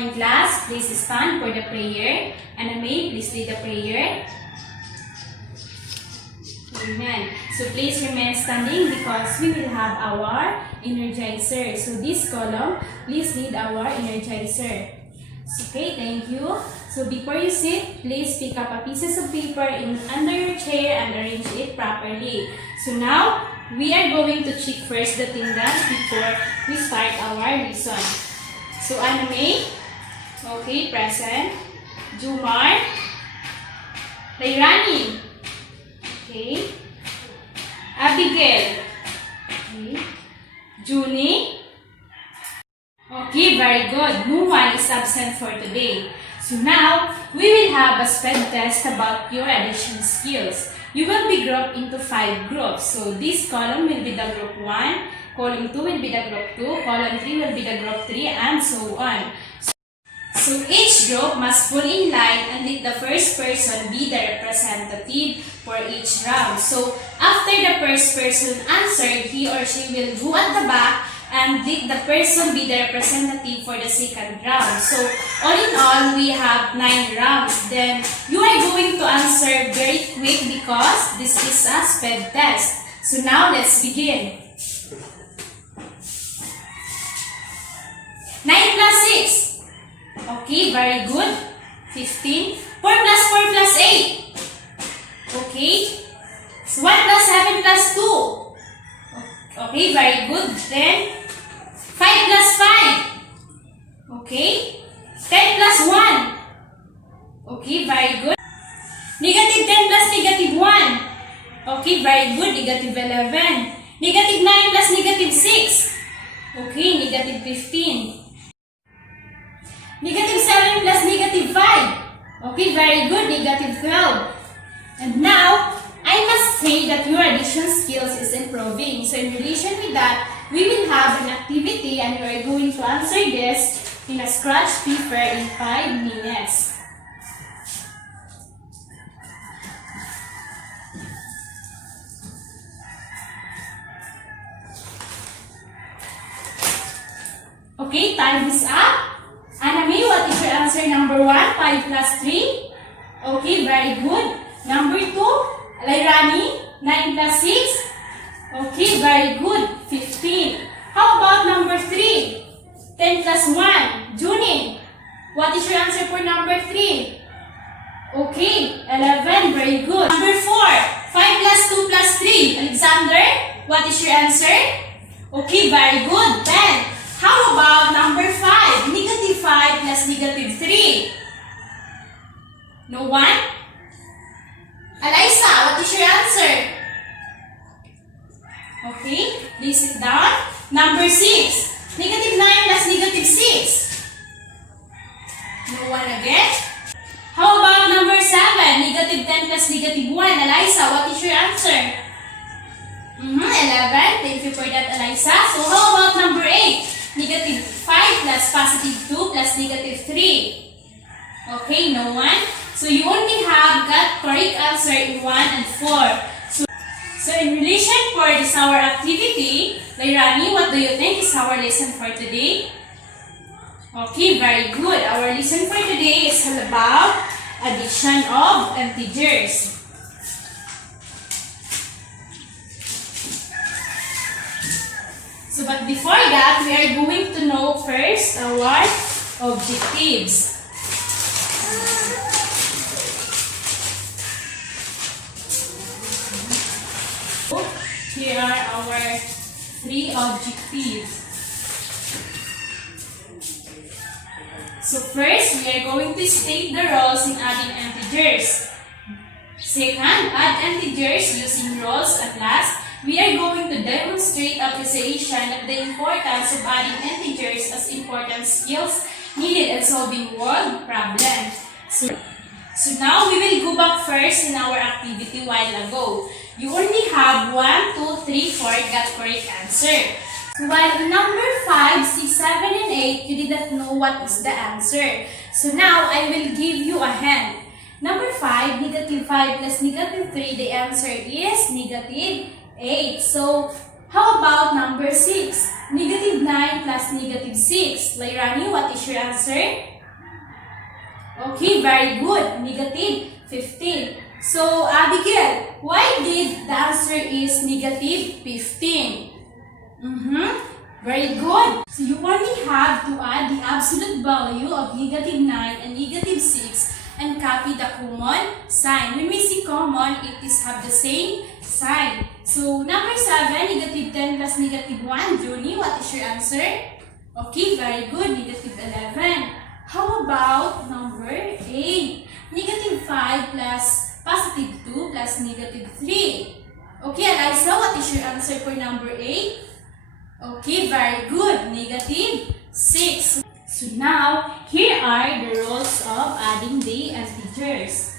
morning class. Please stand for the prayer. Aname, please lead the prayer. Amen. So please remain standing because we will have our energizer. So this column, please lead our energizer. Okay, thank you. So before you sit, please pick up a pieces of paper under your chair and arrange it properly. So now, we are going to check first the attendance before we start our lesson. So Aname, okay, present. Jumar, Lairani, okay. Abigail, okay. Junie, okay, very good. No one is absent for today. So now, we will have a sped test about your addition skills. You will be grouped into 5 groups. So this column will be the group 1, column 2 will be the group 2, column 3 will be the group 3, and so on. So each group must fall in line and let the first person be the representative for each round. So after the first person answered, he or she will go at the back and let the person be the representative for the second round. So all in all, we have 9 rounds. Then you are going to answer very quick because this is a sped test. So now let's begin. 9 plus 6. Okay, very good. 15. 4 plus 4 plus 8. Okay. So 1 plus 7 plus 2. Okay, very good. Then 5 plus 5. Okay. 10 plus 1. Okay, very good. Negative 10 plus negative 1. Okay, very good. Negative 11. Negative 9 plus negative 6. Okay, negative 15. Negative 7 plus negative 5. Okay, very good. Negative 12. And now, I must say that your addition skills is improving. So in relation with that, we will have an activity and you are going to answer this in a scratch paper in 5 minutes. Okay, time is up. Aname, what is your answer? Number 1, 5 plus 3. Okay, very good. Number 2, Lairani, 9 plus 6. Okay, very good. 15. How about number 3? 10 plus 1. Junie, what is your answer for number 3? Okay, 11. Very good. Number 4, 5 plus 2 plus 3. Alexander, what is your answer? Okay, very good. 10. How about number 5? Negative 5 plus negative 3. No one? Eliza, what is your answer? Okay, please sit down. Number 6. Negative 9 plus negative 6. No one again? How about number 7? Negative 10 plus negative 1. Eliza, what is your answer? 11. Thank you for that, Eliza. So how about number 8? Negative 5 plus positive 2 plus negative 3. Okay, no one? So you only have got correct answer in 1 and 4. So in relation for this our activity, Lairani, what do you think is our lesson for today? Okay, very good. Our lesson for today is all about addition of integers. So but before that, we are going to know first our objectives. Here are our 3 objectives. So first, we are going to state the roles in adding integers. Second, add integers using roles. At last, we are going to demonstrate appreciation of the importance of adding integers as important skills needed in solving world problems. So now we will go back first in our activity while ago. You only have 1, 2, 3, 4 got correct answer. So while in number 5, 6, 7, and 8, you didn't know what is the answer. So now I will give you a hint. Number 5, negative 5 plus negative 3, the answer is negative 8. So how about number 6? Negative 9 plus negative 6. Lairani, what is your answer? Okay, very good. Negative 15. So, Abigail, why did the answer is negative 15? Very good. So, you only have to add the absolute value of negative 9 and negative 6 and copy the common sign. When we see common, it is have the same sign. So, number 7, negative 10 plus negative 1. Junie, what is your answer? Okay, very good. Negative 11. How about number 8? Negative 5 plus positive 2 plus negative 3. Okay, Eliza, what is your answer for number 8? Okay, very good. Negative 6. So now, here are the rules of adding the integers.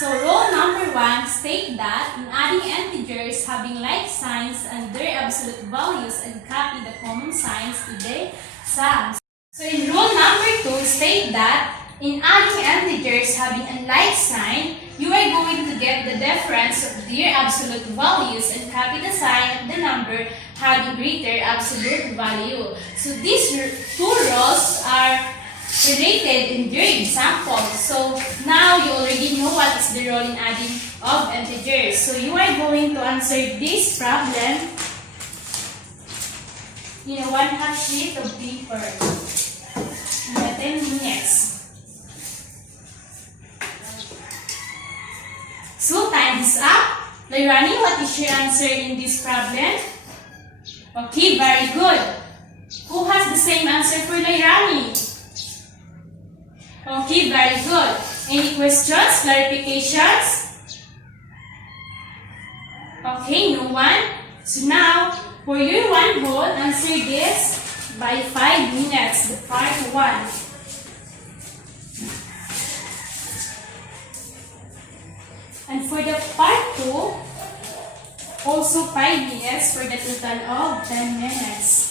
So rule number 1 state that in adding integers having like signs and their absolute values and copy the common signs to the sums. So in rule number 2 state that in adding integers having a like sign, you are going to get the difference of their absolute values and copy the sign of the number having greater absolute value. So these two rules are related in your example. So now you already know what is the role in adding of integers. So you are going to answer this problem in a 1/2 sheet of paper in 10 minutes. So time is up. Lairani, what is your answer in this problem? Okay, very good. Who has the same answer for Lairani? Okay, very good. Any questions, clarifications? Okay, no one. So now, for your one whole, answer this by 5 minutes, the part 1. And for the part 2, also 5 minutes for the total of 10 minutes.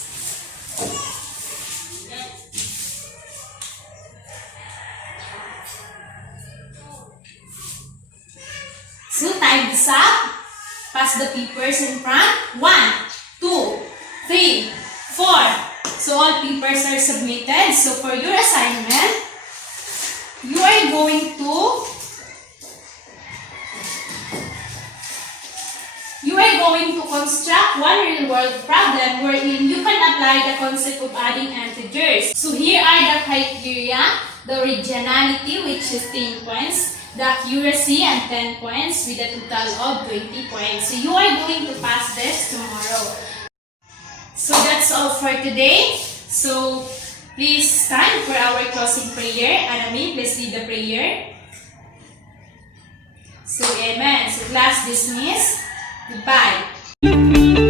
So time is up. Pass the papers in front. 1, 2, 3, 4. So all papers are submitted. So for your assignment, you are going to construct one real-world problem wherein you can apply the concept of adding integers. So here are the criteria: the originality, which is 10 points, the accuracy, and 10 points with a total of 20 points. So you are going to pass this tomorrow. So that's all for today. So please stand for our closing prayer. Anami, please lead the prayer. So amen. So class dismissed. Goodbye.